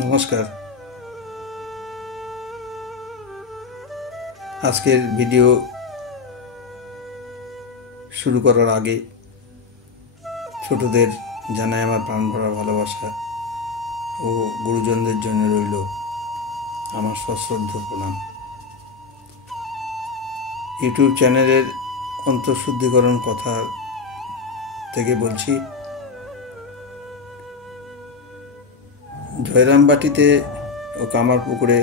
নমস্কার। আজকের ভিডিও শুরু করার আগে ছোটদের জানাই আমার প্রাণ ভরা ভালোবাসা ও গুরুজনদের জন্য রইল আমার সশ্রদ্ধ প্রণাম। ইউটিউব চ্যানেলের অন্তঃশুদ্ধিকরণ কথা থেকে বলছি। জয়রামবাটিতে ও কামারপুকুরে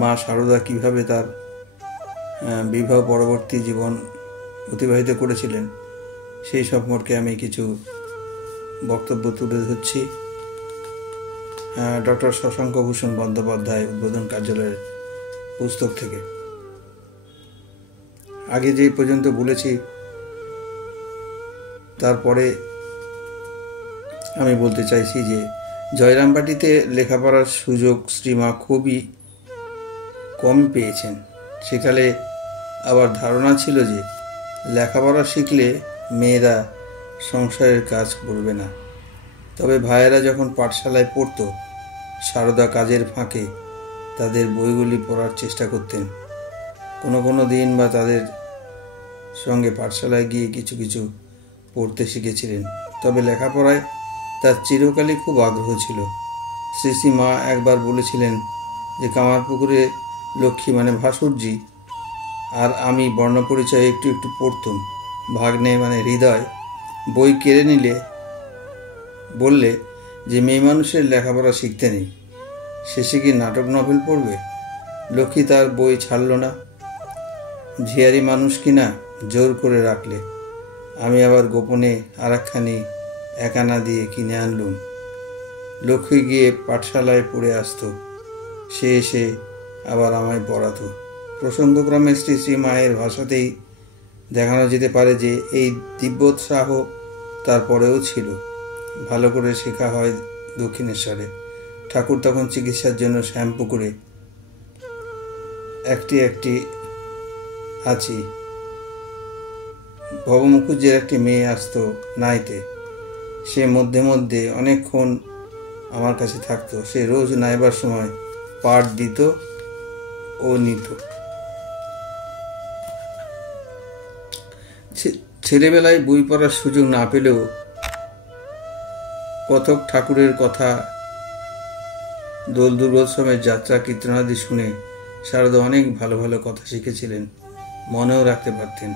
মা সারদা কীভাবে তার বিবাহ পরবর্তী জীবন অতিবাহিত করেছিলেন সেই সম্পর্কে আমি কিছু বক্তব্য তুলে ধরছি। ডক্টর শশাঙ্কভূষণ বন্দ্যোপাধ্যায় উদ্বোধন কার্যালয়ের পুস্তক থেকে। আগে যে পর্যন্ত বলেছি তারপরে আমি বলতে চাইছি যে জয়রামবাটিতে লেখাপড়ার সুযোগ শ্রীমা খুবই কম পেয়েছেন। সেকালে আবার ধারণা ছিল যে লেখাপড়া শিখলে মেয়েরা সংসারের কাজ করবে না। তবে ভাইয়েরা যখন পাঠশালায় পড়ত, সারদা কাজের ফাঁকে তাদের বইগুলি পড়ার চেষ্টা করতেন। কোনো দিন বা তাদের সঙ্গে পাঠশালায় গিয়ে কিছু কিছু পড়তে শিখেছিলেন। তবে লেখাপড়ায় তার চিরকালই খুব আগ্রহ ছিল। শ্রী মা একবার বলেছিলেন যে কামারপুকুরে লক্ষ্মী মানে ভাসুরজি আর আমি বর্ণপরিচয় একটু একটু পড়তুম। ভাগ্নে মানে হৃদয় বই কেড়ে নিলে বললে যে মেয়ে মানুষের লেখাপড়া শিখতে নেই, শেষে কি নাটক নভেল পড়বে? লক্ষ্মী তার বই ছাড়ল না। ঝিয়ারি মানুষ কিনা জোর করে রাখলে আমি আবার গোপনে আরেকখানি একানা দিয়ে কিনে আনলুম। লক্ষ্মী গিয়ে পাঠশালায় পড়ে আসতো, সে এসে আবার আমায় পড়াতো। প্রসঙ্গক্রমে শ্রী মায়ের ভাষাতেই দেখানো যেতে পারে যে এই দিব্যোৎসাহ তারপরেও ছিল। ভালো করে শেখা হয় দক্ষিণেশ্বরে। ঠাকুর তখন চিকিৎসার জন্য শ্যামপুকুরে একটি আছি। ভব মুখুজ্জের একটি মেয়ে আসতো নাইতে। সে মধ্যে মধ্যে অনেকক্ষণ আমার কাছে থাকতো। সে রোজ নাইবার সময় পাঠ দিত ও নিত। ছেলেবেলায় বই পড়ার সুযোগ না পেলেও কতক ঠাকুরের কথা, দোল দুর্গোৎসবের যাত্রা কীর্তনাদি শুনে সারদা অনেক ভালো ভালো কথা শিখেছিলেন, মনেও রাখতে পারতেন।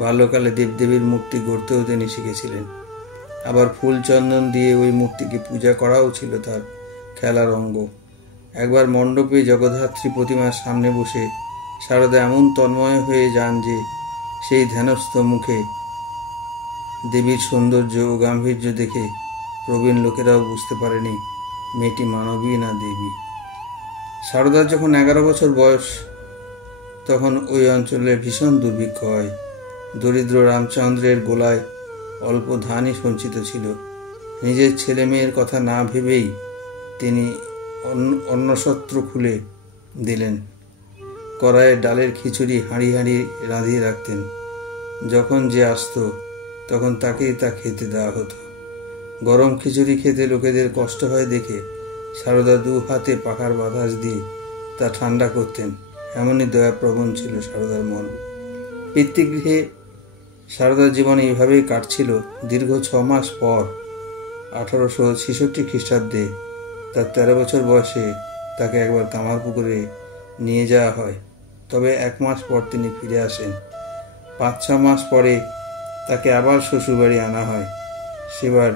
বাল্যকালে দেবদেবীর মূর্তি গড়তেও তিনি শিখেছিলেন। আবার ফুল চন্দন দিয়ে ওই মূর্তিকে পূজা করাও ছিল তার খেলার অঙ্গ। একবার মণ্ডপে জগদ্ধাত্রী প্রতিমার সামনে বসে সারদা এমন তন্ময় হয়ে যান যে সেই ধ্যানস্থ মুখে দেবীর সৌন্দর্য ও গাম্ভীর্য দেখে প্রবীণ লোকেরাও বুঝতে পারেনি মেয়েটি মানবী না দেবী। সারদার যখন 11 বছর বয়স, তখন ওই অঞ্চলে ভীষণ দুর্ভিক্ষ হয়। দরিদ্র রামচন্দ্রের গোলায় অল্প ধানই সঞ্চিত ছিল। নিজের ছেলে মেয়ের কথা না ভেবেই তিনি অন্নসত্র খুলে দিলেন। কড়াইয়ে ডালের খিচুড়ি হাঁড়ি হাঁড়ি রাঁধিয়ে রাখতেন। যখন যে আসতো তখন তাকেই তা খেতে দেওয়া হতো। গরম খিচুড়ি খেতে লোকেদের কষ্ট হয় দেখে সারদা 2 হাতে পাখার বাতাস দিয়ে তা ঠান্ডা করতেন। এমনই দয়াপ্রবণ ছিল সারদার মন। পিতৃগৃহে সারদার জীবন এইভাবেই কাটছিল। দীর্ঘ 6 মাস পর 1866 খ্রিস্টাব্দে তার 13 বছর বয়সে তাকে একবার কামারপুকুরে নিয়ে যাওয়া হয়। তবে 1 মাস পর তিনি ফিরে আসেন। 5-6 মাস পরে তাকে আবার শ্বশুরবাড়ি আনা হয়। সেবার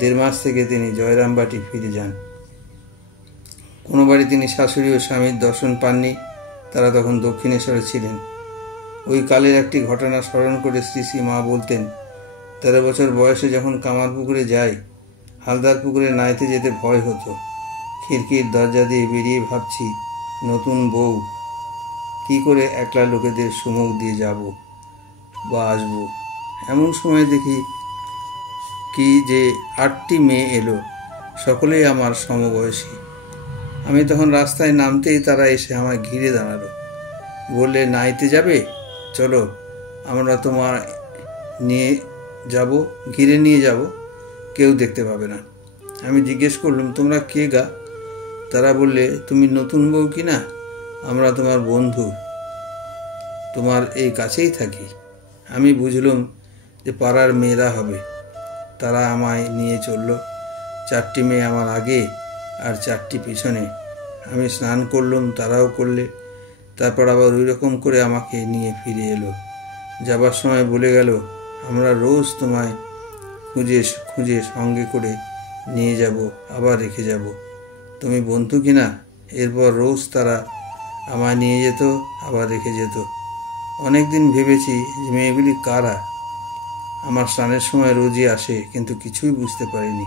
1.5 মাস থেকে তিনি জয়রামবাটি ফিরে যান। কোনো বাড়ি তিনি শাশুড়ি ও স্বামীর দর্শন পাননি। তারা তখন দক্ষিণেশ্বরে ছিলেন। ওই কালের একটি ঘটনা স্মরণ করে শ্রী মা বলতেন, 13 বছর বয়সে যখন কামারপুকুরে যাই, হালদার পুকুরে নাইতে যেতে ভয় হতো। খিড়কির দরজা দিয়ে বেরিয়ে ভাবছি, নতুন বউ, কি করে একলা লোকেদের সুমুখ দিয়ে যাব বা আসব। এমন সময় দেখি কি যে 8টি মেয়ে এলো, সকলেই আমার সমবয়সী। আমি তখন রাস্তায় নামতেই তারা এসে আমায় ঘিরে দাঁড়ালো। বললে, নাইতে যাবে, চলো আমরা তোমার নিয়ে ঘিরে নিয়ে যাব, কেউ দেখতে পাবে না। আমি জিজ্ঞেস করলাম, তোমরা কে গা? তারা বললে, তুমি নতুন বউ কি না? আমরা তোমার বন্ধু, তোমার এই কাছেই থাকি। আমি বুঝলাম যে পাড়ার মেয়েরা হবে। তারা আমায় নিয়ে চলল। 4টি মেয়ে আমার আগে আর 4টি পিছনে। আমি স্নান করলাম, তারাও করলে। তারপর আবার ওই রকম করে আমাকে নিয়ে ফিরে এলো। যাবার সময় বলে গেল, আমরা রোজ তোমায় খুঁজে খুঁজে সঙ্গে করে নিয়ে যাব, আবার রেখে যাব। তুমি বন্ধু কিনা? এরপর রোজ তারা আমায় নিয়ে যেত, আবার রেখে যেত। অনেক দিন ভেবেছি যে মেয়েগুলি কারা। আমার স্নানের সময় রোজই আসে, কিন্তু কিছুই বুঝতে পারিনি।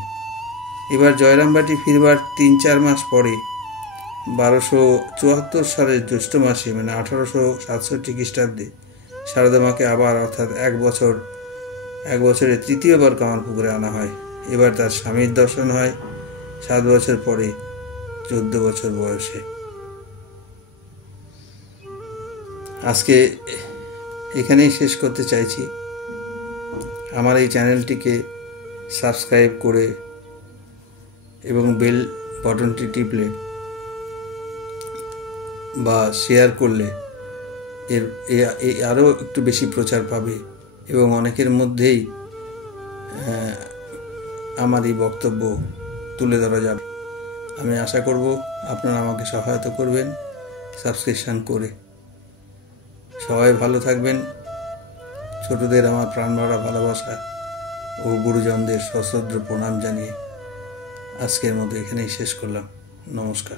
এবার জয়রামবাটি ফিরবার 3-4 মাস পরে 1274 সালের জ্যৈষ্ঠ মাসে, মানে 1867 খ্রিস্টাব্দে, সারদা মাকে আবার, অর্থাৎ এক বছরে তৃতীয়বার কামারপুকুরে আনা হয়। এবার তার স্বামীর দর্শন হয় 7 বছর পরে, 14 বছর বয়সে। আজকে এখানেই শেষ করতে চাইছি। আমার এই চ্যানেলটিকে সাবস্ক্রাইব করে এবং বেল বাটনটি টিপলে বা শেয়ার করলে এর আরও একটু বেশি প্রচার পাবে এবং অনেকের মধ্যেই আমার এই বক্তব্য তুলে ধরা যাবে। আমি আশা করব আপনারা আমাকে সহায়তা করবেন সাবস্ক্রিপশন করে। সবাই ভালো থাকবেন। ছোটদের আমার প্রাণভরা ভালোবাসা ও গুরুজনদের সশ্রদ্ধ প্রণাম জানিয়ে আজকের মতো এখানেই শেষ করলাম। নমস্কার।